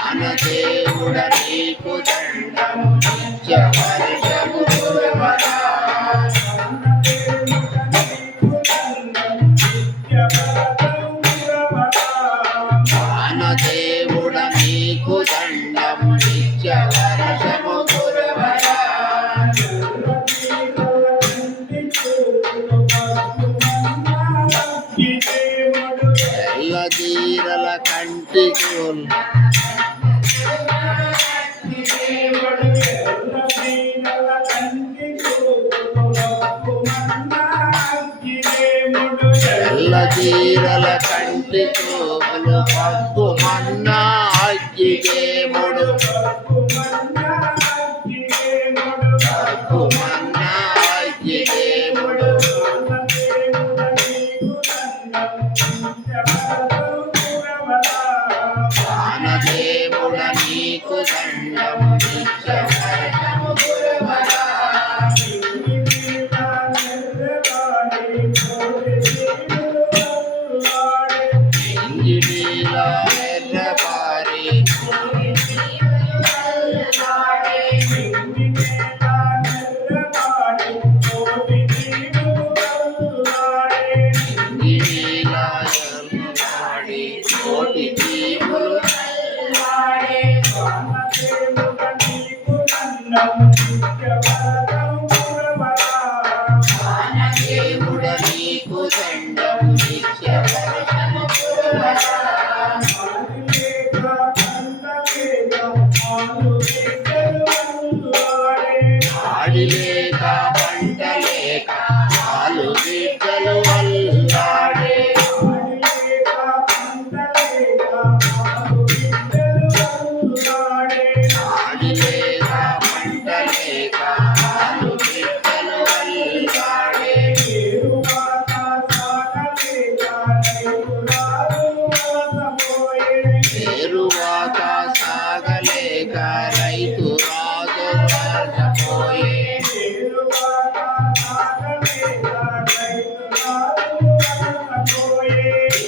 దేవుడ నీకు దండం నిత్యవర్షము కురవరా దేవుడ నీకు దండం నిత్యవర్షము కురవరా ఎల్లదీరల కంటి చూలు ఎల్లదీరల కంటి చూపులు పప్పు మన్నా అగ్గిదేముడు పప్పు మన్నా అగ్గిదేముడు వానదేవుడ నీకు దండం నిత్యవర్షము కురవరా దేవుడ నీకు దండం నిత్యవర్షము కురవరా ఆడిలేక పంట లేక పాలు బిడ్డలు అల్లాడే ఆడిలేక పంట లేక పాలు బిడ్డలు అల్లాడే తేరువాత సాగలేక రైతు రాజు రాజపోయే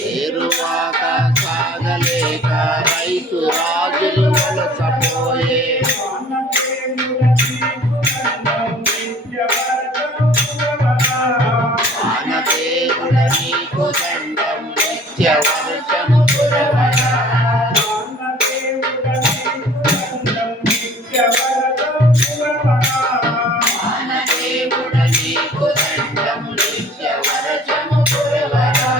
తేరువాత సాగలేక రైతు రాజులు వలసపోయే వానదేవుడ నీకు దండం నిత్యవర్షము కురవరా వానదేవుడ నీకు దండం నిత్యవర్షము కురవరా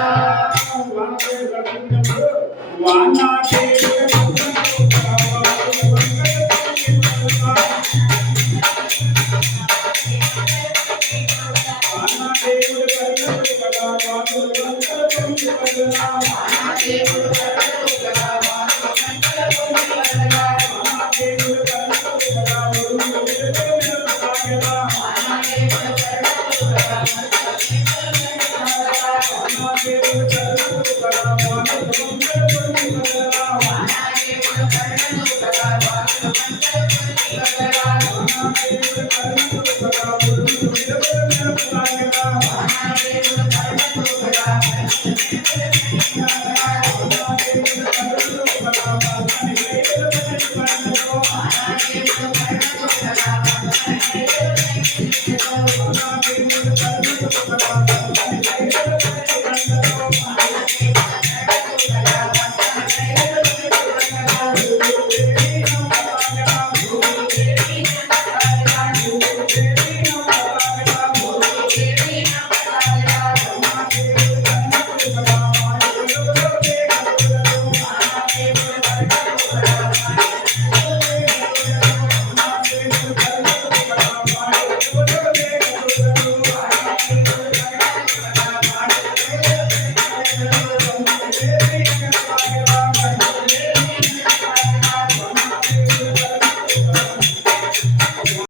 Thank you.